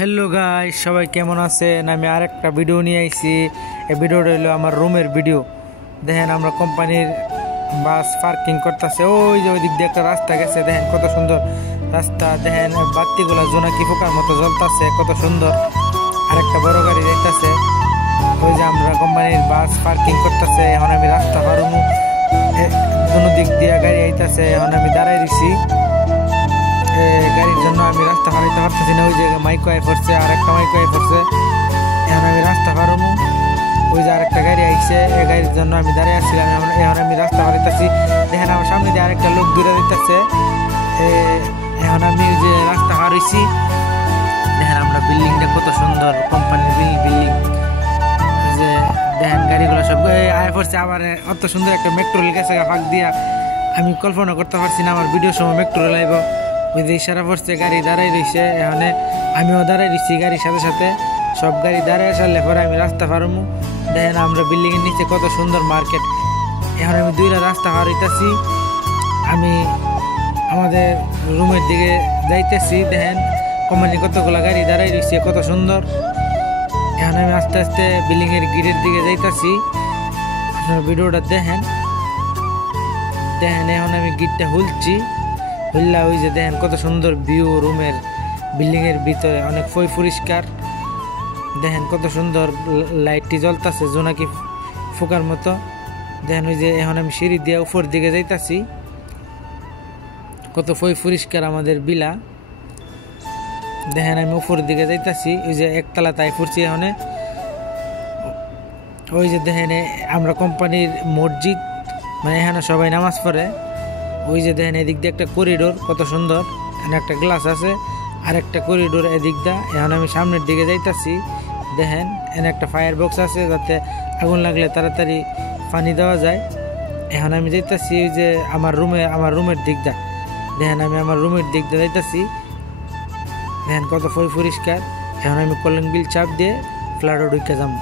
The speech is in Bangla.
হ্যালো গাইস, সবাই কেমন আছেন? আমি আরেকটা ভিডিও নিয়ে আইছি। এই ভিডিওটা হলো আমার রুমের ভিডিও। দেখেন আমরা কোম্পানির বাস পার্কিং করতেছে। ওই যে ওই দিক দিয়ে একটা রাস্তা গেছে, দেখেন কত সুন্দর রাস্তা। দেখেন বাতিগুলা জোনাকি পোকার মতো জ্বলতেছে, কত সুন্দর। আরেকটা বড় গাড়ি যাইতেছে। ওই যে আমরা কোম্পানির বাস পার্কিং করতেছে। এখন আমি রাস্তা পারুমু, কোনো দিক দিয়ে গাড়ি আইতেছে। এখন আমি দাঁড়াই দিছি গাড়ির জন্য। আমি রাস্তা হারাইতে পারতেছি না। ওই যে মাইক আই পড়ছে, আরেকটা মাইক আই পড়ছে। এখন আমি রাস্তা পারমু। ওই যে আরেকটা গাড়ি আইছে, এই গাড়ির জন্য আমি দাঁড়িয়ে আসছিলাম। এখন আমি রাস্তা হারাইতেছি। দেখেন আমার সামনে দিয়ে আরেকটা লোক দূরে দিতেছে। এখন আমি ওই যে রাস্তা হারাইছি। দেখেন আমরা বিল্ডিংটা কত সুন্দর, কোম্পানির বিল্ডিং। ওই যে দেখেন গাড়িগুলো সব আয় পড়ছে। আবার অত সুন্দর একটা মেট্রো রেল গেছে ফাঁক দিয়া। আমি কল্পনা করতে পারছি না আমার ভিডিওর সময় মেট্রো রেল আইব। ওই যে ইশারা পড়ছে, গাড়ি দাঁড়াই রয়েছে। এখানে আমিও দাঁড়াই দিচ্ছি গাড়ির সাথে সাথে। সব গাড়ি দাঁড়ায় আসলে পরে আমি রাস্তা পারমু। দেখেন আমরা বিল্ডিংয়ের নিচে কত সুন্দর মার্কেট। এখন আমি দুইটা রাস্তা হারাইতেছি। আমি আমাদের রুমের দিকে যাইতেছি। দেখেন কোম্পানি কতগুলো গাড়ি দাঁড়াই দিচ্ছে, কত সুন্দর। এখন আমি আস্তে আস্তে বিল্ডিংয়ের গেটের দিকে যাইতেছি। আপনারা ভিডিওটা দেখেন। এখন আমি গেটটা খুলছি। খুললা ওই যে দেখেন কত সুন্দর ভিউ রুমের। বিল্ডিংয়ের ভিতরে অনেক পরিষ্কার। দেখেন কত সুন্দর লাইটটি জ্বলতেছে জোনাকি ফোকার মতো। দেখেন ওই যে এখন আমি সিঁড়ি দিয়ে উপর দিকে যাইতাছি। কত পরিষ্কার আমাদের বিলা। দেখেন আমি উপর দিকে যাইতাছি। ওই যে একতলা তাই ফুরছি। এখন ওই যে দেখেন আমরা কোম্পানির মসজিদ, মানে এখানে সবাই নামাজ পড়ে। ওই যে দেখেন এদিক দিয়ে একটা করিডোর, কত সুন্দর। এখানে একটা গ্লাস আছে, আর একটা করিডোর এদিক দিয়ে। এখন আমি সামনের দিকে যাইতাছি। দেখেন এখানে একটা ফায়ার বক্স আছে, যাতে আগুন লাগলে তাড়াতাড়ি পানি দেওয়া যায়। এখন আমি যাইতাছি ওই যে আমার রুমের দিক দিয়ে। দেখেন আমি আমার রুমের দিক দিয়ে যাইতাছি। দেখেন কত পরিষ্কার। এখন আমি কলিং বিল চাপ দিয়ে ফ্ল্যাটে ঢুকে যাবো।